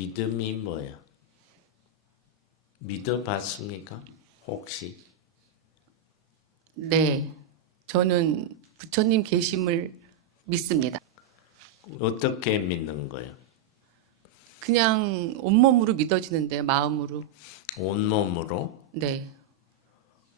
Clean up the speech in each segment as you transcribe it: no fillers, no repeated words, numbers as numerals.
믿음이 뭐야? 믿어봤습니까? 혹시? 네, 저는 부처님 계심을 믿습니다. 어떻게 믿는 거예요? 그냥 온몸으로 믿어지는데 마음으로. 온몸으로? 네,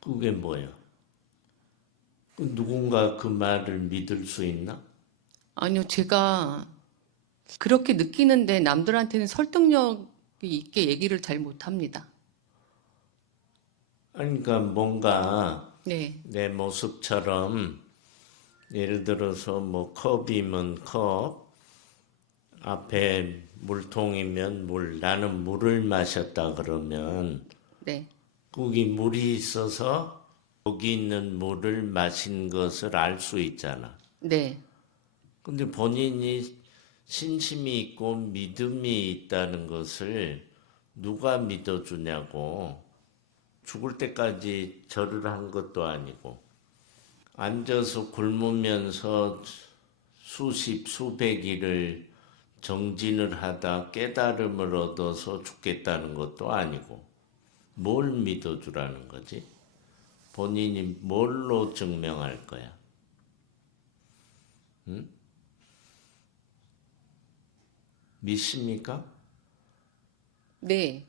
그게 뭐야? 누군가 그 말을 믿을 수 있나? 아니요, 제가 그렇게 느끼는데 남들한테는 설득력이 있게 얘기를 잘 못합니다. 그러니까 뭔가 네, 내 모습처럼 예를 들어서 뭐 컵이면 컵, 앞에 물통이면 물, 나는 물을 마셨다 그러면 네, 거기 물이 있어서 거기 있는 물을 마신 것을 알 수 있잖아. 네, 근데 본인이 신심이 있고 믿음이 있다는 것을 누가 믿어주냐고. 죽을 때까지 절을 한 것도 아니고 앉아서 굶으면서 수십 수백 일을 정진을 하다 깨달음을 얻어서 죽겠다는 것도 아니고 뭘 믿어주라는 거지? 본인이 뭘로 증명할 거야? 응? 믿습니까? 네,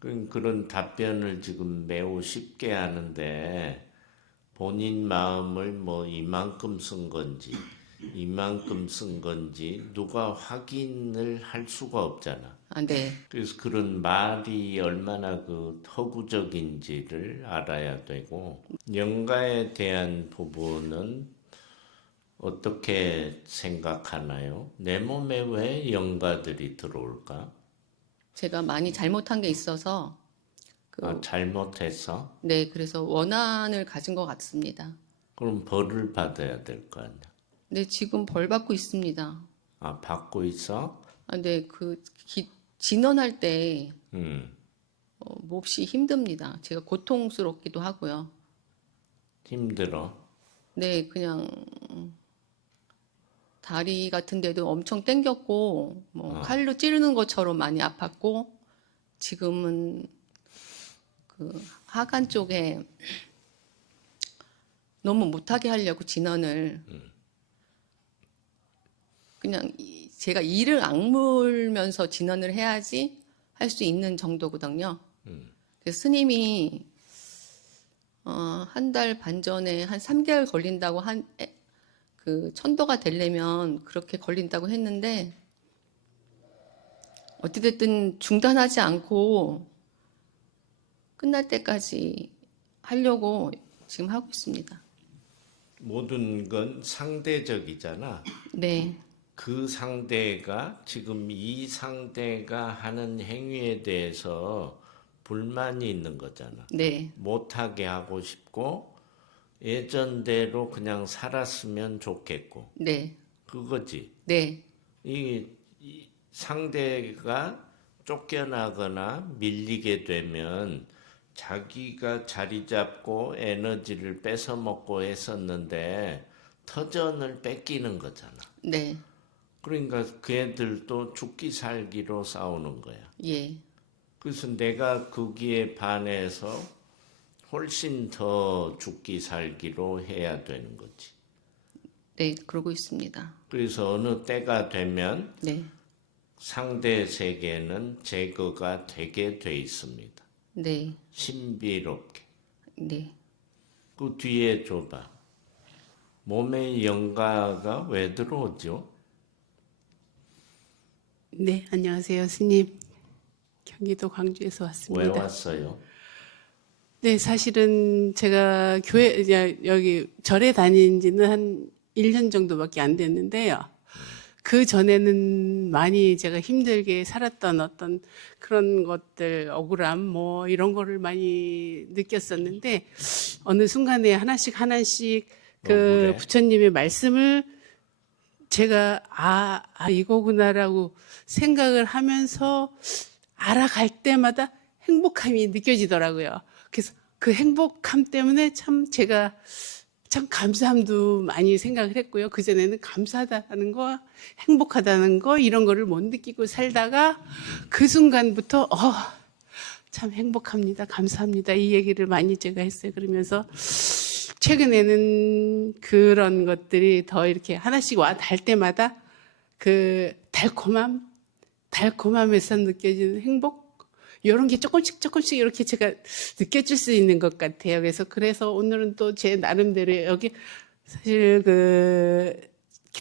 그런 답변을 지금 매우 쉽게 하는데 본인 마음을 뭐 이만큼 쓴 건지 이만큼 쓴 건지 누가 확인을 할 수가 없잖아. 아, 네. 그래서 그런 말이 얼마나 그 허구적인지를 알아야 되고 영가에 대한 부분은 어떻게 생각하나요? 내 몸에 왜 영가들이 들어올까? 제가 많이 잘못한 게 있어서 아, 그, 잘못해서? 네, 그래서 원한을 가진 것 같습니다. 그럼 벌을 받아야 될 거 아니야? 네, 지금 벌 받고 있습니다. 아, 받고 있어? 아, 네, 진언할 때 음, 몹시 힘듭니다. 제가 고통스럽기도 하고요. 힘들어. 네, 그냥 다리 같은 데도 엄청 땡겼고, 뭐 칼로 찌르는 것처럼 많이 아팠고, 지금은 그 하관 쪽에 너무 못하게 하려고 진언을 그냥 제가 이를 악물면서 진언을 해야지 할 수 있는 정도거든요. 그래서 스님이 한 달 반 전에 한 3개월 걸린다고 그 천도가 되려면 그렇게 걸린다고 했는데 어찌됐든 중단하지 않고 끝날 때까지 하려고 지금 하고 있습니다. 모든 건 상대적이잖아. 네, 그 상대가 지금 이 상대가 하는 행위에 대해서 불만이 있는 거잖아. 네, 못하게 하고 싶고 예전대로 그냥 살았으면 좋겠고 네, 그거지. 네, 이 상대가 쫓겨나거나 밀리게 되면 자기가 자리 잡고 에너지를 뺏어 먹고 했었는데 터전을 뺏기는 거잖아. 네, 그러니까 그 애들도 죽기 살기로 싸우는 거야. 예, 그래서 내가 거기에 반해서 훨씬 더 죽기 살기로 해야 되는 거지. 네, 그러고 있습니다. 그래서 어느 때가 되면 네, 상대 세계는 제거가 되게 돼 있습니다. 네, 신비롭게. 네. 그 뒤에 줘봐. 몸의 영가가 왜 들어오죠? 네, 안녕하세요, 스님. 경기도 광주에서 왜 왔습니다. 왔어요? 네, 사실은 제가 여기 절에 다닌 지는 한 1년 정도밖에 안 됐는데요. 그 전에는 많이 제가 힘들게 살았던 어떤 그런 것들, 억울함, 뭐 이런 거를 많이 느꼈었는데 어느 순간에 하나씩 그 억울해? 부처님의 말씀을 제가 이거구나라고 생각을 하면서 알아갈 때마다 행복함이 느껴지더라고요. 그래서 그 행복함 때문에 참 제가 참 감사함도 많이 생각을 했고요. 그전에는 감사하다는 거, 행복하다는 거 이런 거를 못 느끼고 살다가 그 순간부터 참 행복합니다. 감사합니다. 이 얘기를 많이 제가 했어요. 그러면서 최근에는 그런 것들이 더 이렇게 하나씩 와 닿을 때마다 그 달콤함에서 느껴지는 행복 이런 게 조금씩 이렇게 제가 느껴질 수 있는 것 같아요. 그래서 오늘은 또 제 나름대로 여기 사실 그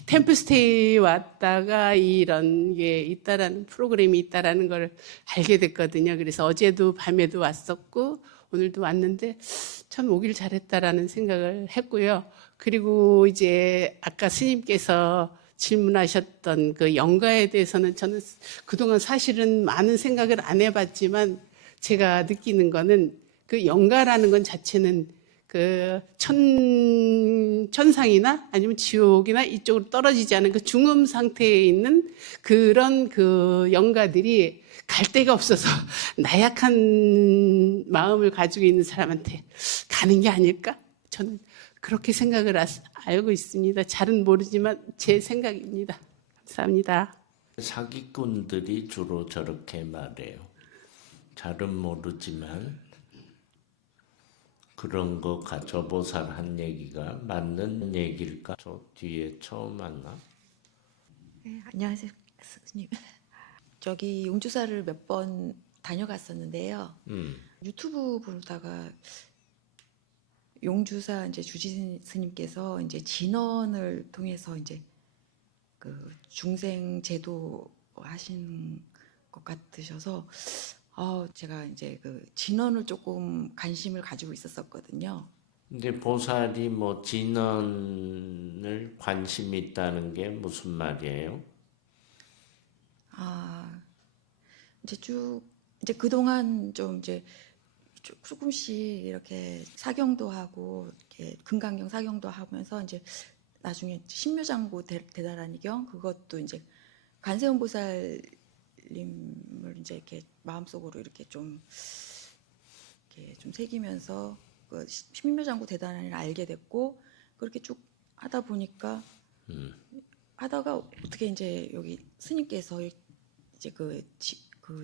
템플스테이 왔다가 이런 게 있다라는 프로그램이 있다라는 걸 알게 됐거든요. 그래서 어제도 밤에도 왔었고 오늘도 왔는데 참 오길 잘했다라는 생각을 했고요. 그리고 이제 아까 스님께서 질문하셨던 그 영가에 대해서는 저는 그동안 사실은 많은 생각을 안 해봤지만 제가 느끼는 거는 그 영가라는 건 자체는 그 천상이나 아니면 지옥이나 이쪽으로 떨어지지 않은 그 중음 상태에 있는 그런 그 영가들이 갈 데가 없어서 나약한 마음을 가지고 있는 사람한테 가는 게 아닐까? 저는 그렇게 생각을 알고 있습니다. 잘은 모르지만 제 생각입니다. 감사합니다. 사기꾼들이 주로 저렇게 말해요. 잘은 모르지만 그런 거 가처보살 한 얘기가 맞는 얘기일까? 저 뒤에 처음 만나? 네, 안녕하세요, 스님. 저기 용주사를 몇 번 다녀갔었는데요. 유튜브 보다가 용주사 이제 주지 스님께서 이제 진언을 통해서 이제 그 중생 제도 하신 것 같으셔서 제가 이제 그 진언을 조금 관심을 가지고 있었거든요. 근데 보살이 뭐 진언을 관심 있다는 게 무슨 말이에요? 이제 그동안 좀 이제 조금씩 이렇게 사경도 하고 이렇게 금강경 사경도 하면서 이제 나중에 신묘장구 대다라니 경 그것도 이제 관세음 보살님을 이제 이렇게 마음속으로 이렇게 좀 새기면서 그 신묘장구 대다라니를 알게 됐고 그렇게 쭉 하다 보니까 하다가 어떻게 이제 여기 스님께서 이제 그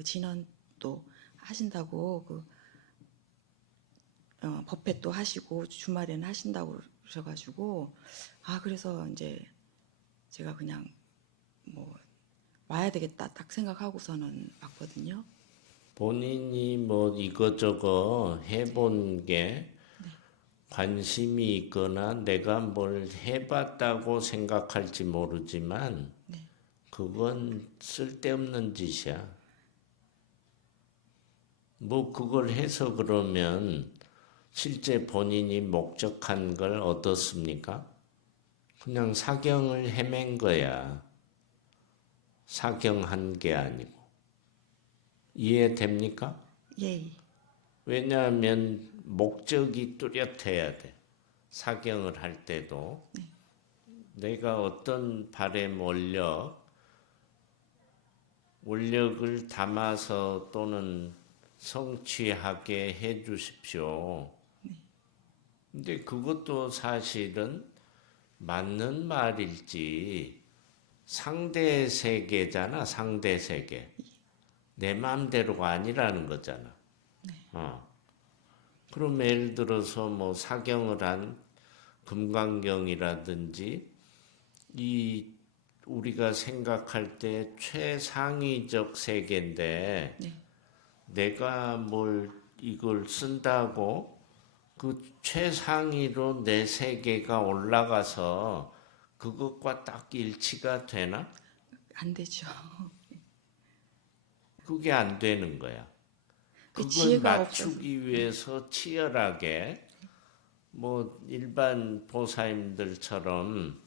진언도 하신다고 법회도 하시고 주말에는 하신다고 그러셔가지고 그래서 이제 제가 그냥 뭐 와야 되겠다 딱 생각하고서는 왔거든요. 본인이 뭐 이거저거 해본 게 관심이 있거나 내가 뭘 해봤다고 생각할지 모르지만 그건 쓸데없는 짓이야. 뭐 그걸 해서 그러면 실제 본인이 목적한 걸 얻었습니까? 그냥 사경을 헤맨 거야. 사경한 게 아니고. 이해됩니까? 예. 왜냐하면 목적이 뚜렷해야 돼. 사경을 할 때도. 내가 어떤 바램 원력을 담아서 또는 성취하게 해 주십시오. 근데 그것도 사실은 맞는 말일지 상대 세계잖아, 상대 세계. 내 마음대로가 아니라는 거잖아. 그럼 예를 들어서 뭐 사경을 한 금강경이라든지 이 우리가 생각할 때 최상위적 세계인데 내가 뭘 이걸 쓴다고 그 최상위로 내 세계가 올라가서 그것과 딱 일치가 되나? 안 되죠. 그게 안 되는 거야. 그 그걸 지혜가 맞추기 위해서 치열하게 뭐 일반 보살님들처럼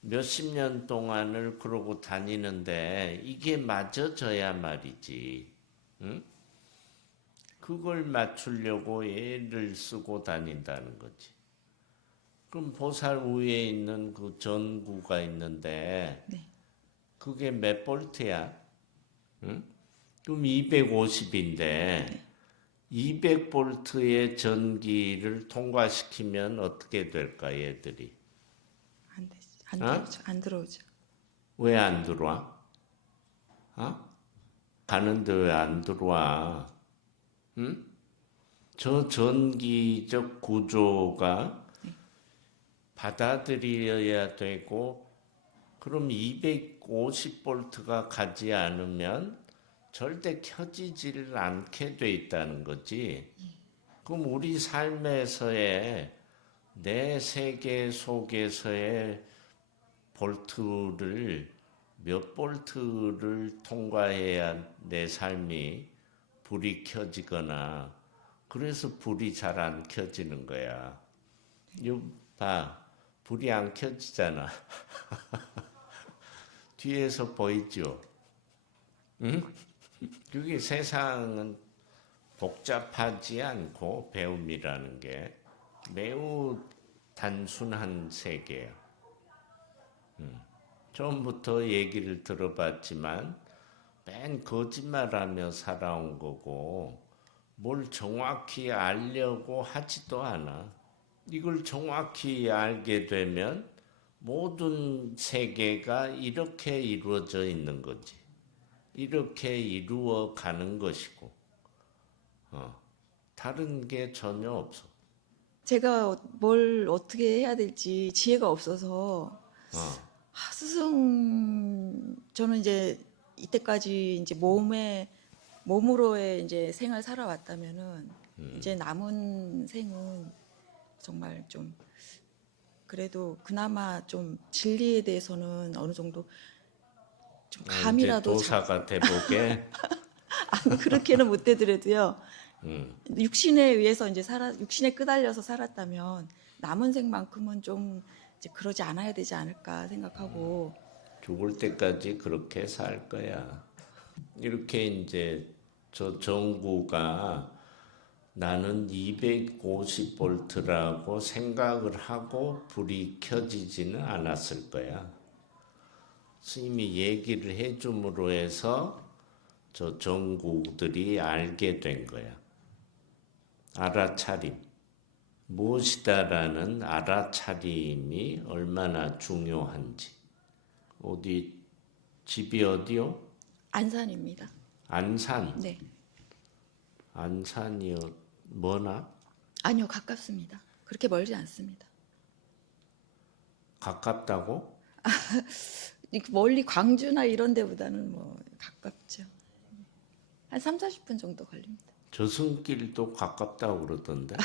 몇십 년 동안을 그러고 다니는데 이게 맞아져야 말이지. 응? 그걸 맞추려고 애를 쓰고 다닌다는 거지. 그럼 보살 위에 있는 그 전구가 있는데 그게 몇 볼트야? 응? 그럼 250인데 200볼트의 전기를 통과시키면 어떻게 될까, 얘들이? 안 되지. 안 어? 들어오죠. 안 들어오죠. 왜 안 들어와? 가는데 왜 안 들어와? 응? 저 전기적 구조가 받아들여야 되고, 그럼 250볼트가 가지 않으면 절대 켜지질 않게 돼 있다는 거지. 그럼 우리 삶에서의 내 세계 속에서의 볼트를 몇 볼트를 통과해야 내 삶이 불이 켜지거나 그래서 불이 잘 안 켜지는 거야. 이거 봐. 불이 안 켜지잖아. 뒤에서 보이죠? 응? 그게 세상은 복잡하지 않고 배움이라는 게 매우 단순한 세계야. 처음부터 얘기를 들어봤지만 맨 거짓말하며 살아온 거고 뭘 정확히 알려고 하지도 않아. 이걸 정확히 알게 되면 모든 세계가 이렇게 이루어져 있는 거지. 이렇게 이루어 가는 것이고 다른 게 전혀 없어. 제가 뭘 어떻게 해야 될지 지혜가 없어서 저는 이제 이때까지 이제 몸으로의 이제 생을 살아왔다면은 이제 남은 생은 정말 좀 그래도 그나마 좀 진리에 대해서는 어느 정도 좀 감이라도 이제 도사가 돼보게. 아니, 그렇게는 못 되더라도요. 육신에 의해서 이제 육신에 끄달려서 살았다면 남은 생만큼은 좀 이제 그러지 않아야 되지 않을까 생각하고 죽을 때까지 그렇게 살 거야. 이렇게 이제 저 정구가 나는 250볼트라고 생각을 하고 불이 켜지지는 않았을 거야. 스님이 얘기를 해줌으로 해서 저 정구들이 알게 된 거야. 알아차림. 무엇이다라는 알아차림이 얼마나 중요한지. 어디, 집이 어디요? 안산입니다. 안산. 네. 안산이요. 뭐나? 아니요, 가깝습니다. 그렇게 멀지 않습니다. 가깝다고? 멀리 광주나 이런 데보다는 뭐 가깝죠. 한 3, 40분 정도 걸립니다. 저승길도 가깝다고 그러던데.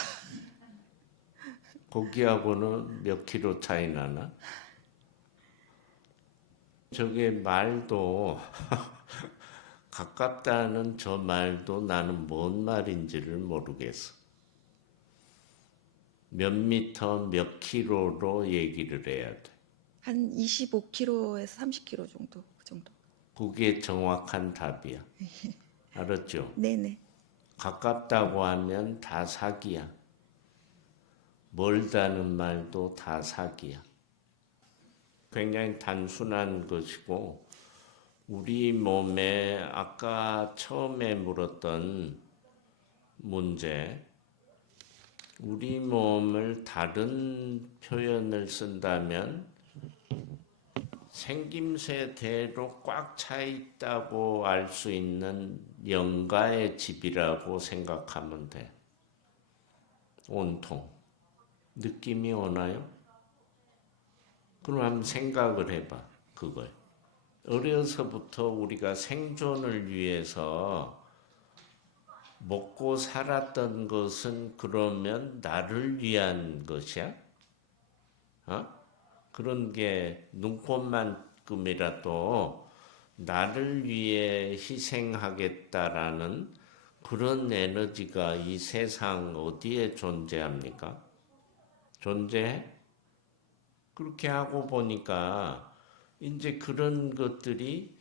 거기하고는 몇 킬로 차이 나나? 저게 말도 가깝다는 저 말도 나는 뭔 말인지를 모르겠어. 몇 미터 몇 킬로로 얘기를 해야 돼. 한 25km에서 30km 정도 그 정도. 그게 정확한 답이야. 알았죠? 네네. 가깝다고 하면 다 사기야. 멀다는 말도 다 사기야. 굉장히 단순한 것이고 우리 몸에 아까 처음에 물었던 문제, 우리 몸을 다른 표현을 쓴다면 생김새대로 꽉 차 있다고 알 수 있는 영가의 집이라고 생각하면 돼. 온통. 느낌이 오나요? 그럼 한번 생각을 해봐, 그걸. 어려서부터 우리가 생존을 위해서 먹고 살았던 것은 그러면 나를 위한 것이야? 그런 게 눈꽃만큼이라도 나를 위해 희생하겠다라는 그런 에너지가 이 세상 어디에 존재합니까? 존재해? 그렇게 하고 보니까 이제 그런 것들이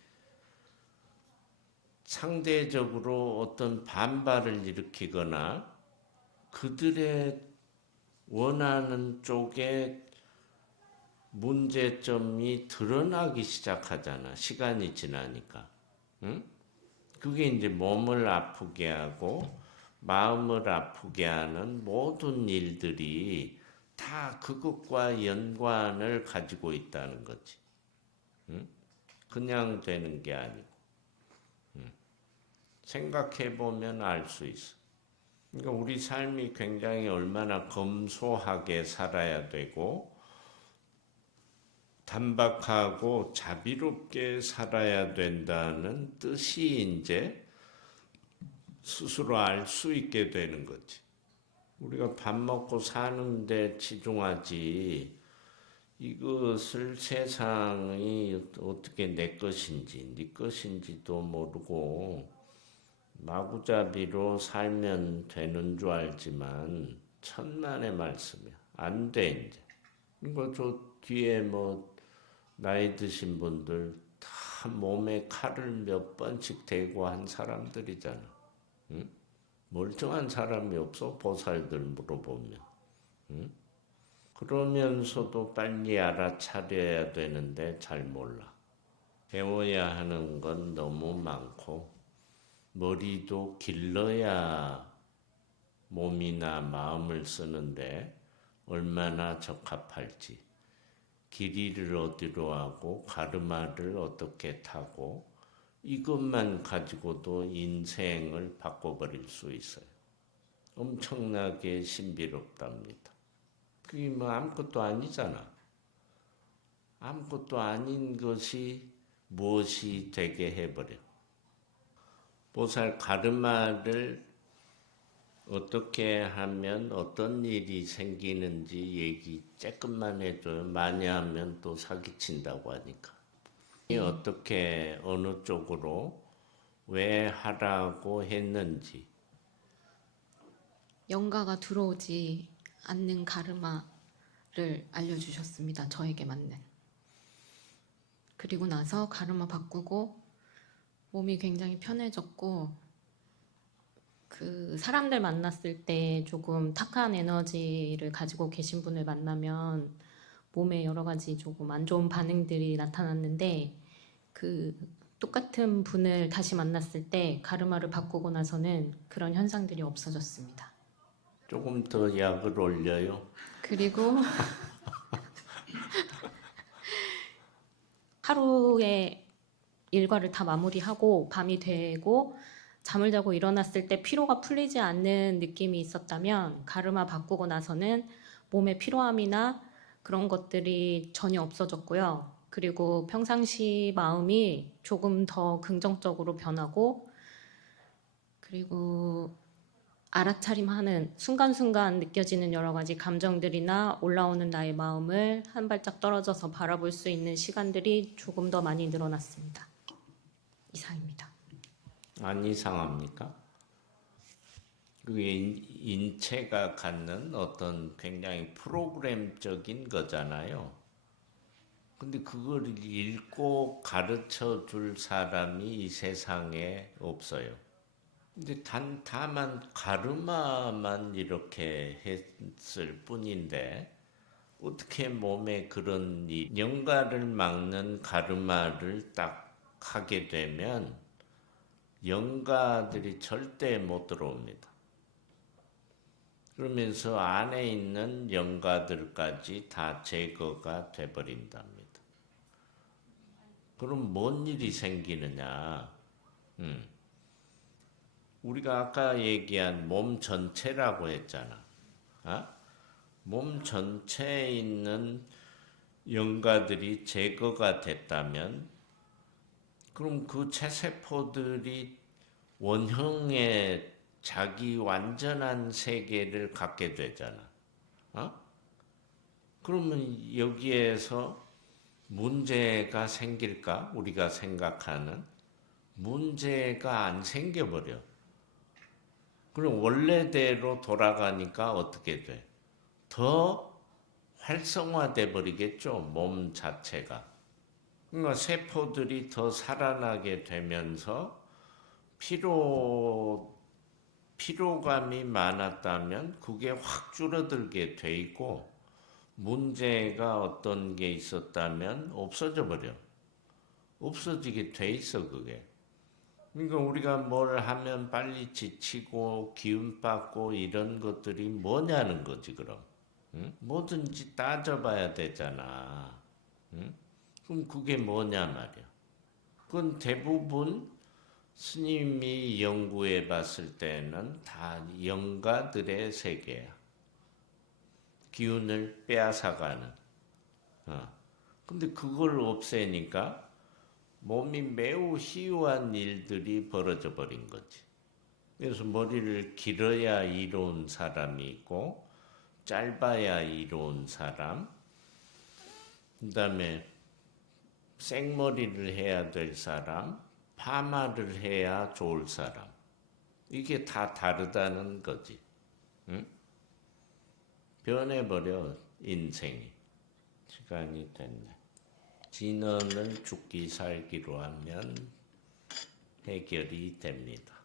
상대적으로 어떤 반발을 일으키거나 그들의 원하는 쪽에 문제점이 드러나기 시작하잖아. 시간이 지나니까. 응? 그게 이제 몸을 아프게 하고 마음을 아프게 하는 모든 일들이 다 그것과 연관을 가지고 있다는 거지. 응? 그냥 되는 게 아니고. 생각해 보면 알 수 있어. 그러니까 우리 삶이 굉장히 얼마나 검소하게 살아야 되고 단박하고 자비롭게 살아야 된다는 뜻이 이제 스스로 알 수 있게 되는 거지. 우리가 밥 먹고 사는데 치중하지 이것을 세상이 어떻게 내 것인지 네 것인지도 모르고 마구잡이로 살면 되는 줄 알지만 천만의 말씀이야. 안 돼 이제. 이거 저 뒤에 뭐 나이 드신 분들 다 몸에 칼을 몇 번씩 대고 한 사람들이잖아. 응? 멀쩡한 사람이 없어 보살들 물어보면. 응? 그러면서도 빨리 알아차려야 되는데 잘 몰라. 배워야 하는 건 너무 많고 머리도 길러야 몸이나 마음을 쓰는데 얼마나 적합할지, 길이를 어디로 하고 가르마를 어떻게 타고 이것만 가지고도 인생을 바꿔버릴 수 있어요. 엄청나게 신비롭답니다. 그게 뭐 아무것도 아니잖아. 아무것도 아닌 것이 무엇이 되게 해버려. 보살 가르마를 어떻게 하면 어떤 일이 생기는지 얘기 조금만 해줘요. 많이 하면 또 사기친다고 하니까. 어떻게 어느 쪽으로 왜 하라고 했는지. 영가가 들어오지 않는 가르마를 알려주셨습니다. 저에게 맞는. 그리고 나서 가르마 바꾸고 몸이 굉장히 편해졌고 그 사람들 만났을 때 조금 탁한 에너지를 가지고 계신 분을 만나면 몸에 여러 가지 조금 안 좋은 반응들이 나타났는데 그 똑같은 분을 다시 만났을 때 가르마를 바꾸고 나서는 그런 현상들이 없어졌습니다. 조금 더 약을 올려요. 그리고 하루에 일과를 다 마무리하고 밤이 되고 잠을 자고 일어났을 때 피로가 풀리지 않는 느낌이 있었다면 가르마 바꾸고 나서는 몸의 피로함이나 그런 것들이 전혀 없어졌고요. 그리고 평상시 마음이 조금 더 긍정적으로 변하고 그리고 알아차림하는 순간순간 느껴지는 여러 가지 감정들이나 올라오는 나의 마음을 한 발짝 떨어져서 바라볼 수 있는 시간들이 조금 더 많이 늘어났습니다. 이상입니다. 안 이상합니까? 그게 인체가 갖는 어떤 굉장히 프로그램적인 거잖아요. 근데 그걸 읽고 가르쳐 줄 사람이 이 세상에 없어요. 근데 다만 가르마만 이렇게 했을 뿐인데 어떻게 몸에 그런 영가를 막는 가르마를 딱 하게 되면 영가들이 절대 못 들어옵니다. 그러면서 안에 있는 영가들까지 다 제거가 돼버린답니다. 그럼 뭔 일이 생기느냐? 우리가 아까 얘기한 몸 전체라고 했잖아. 몸 전체에 있는 영가들이 제거가 됐다면 그럼 그 체세포들이 원형의 자기 완전한 세계를 갖게 되잖아. 그러면 여기에서 문제가 생길까? 우리가 생각하는 문제가 안 생겨버려. 그럼 원래대로 돌아가니까 어떻게 돼? 더 활성화돼 버리겠죠, 몸 자체가. 그러니까 세포들이 더 살아나게 되면서 피로감이 많았다면 그게 확 줄어들게 돼 있고 문제가 어떤 게 있었다면 없어져 버려. 없어지게 돼 있어 그게. 그러니까 우리가 뭘 하면 빨리 지치고 기운 빠고 이런 것들이 뭐냐는 거지 그럼. 응? 뭐든지 따져봐야 되잖아. 응? 그럼 그게 뭐냐 말이야. 그건 대부분 스님이 연구해 봤을 때는 다 영가들의 세계야. 기운을 빼앗아가는. 근데 그걸 없애니까 몸이 매우 희유한 일들이 벌어져 버린 거지. 그래서 머리를 길어야 이로운 사람이 있고 짧아야 이로운 사람, 그다음에 생머리를 해야 될 사람, 파마를 해야 좋을 사람. 이게 다 다르다는 거지. 응? 변해버려 인생이. 시간이 됐네. 진언을 죽기 살기로 하면 해결이 됩니다.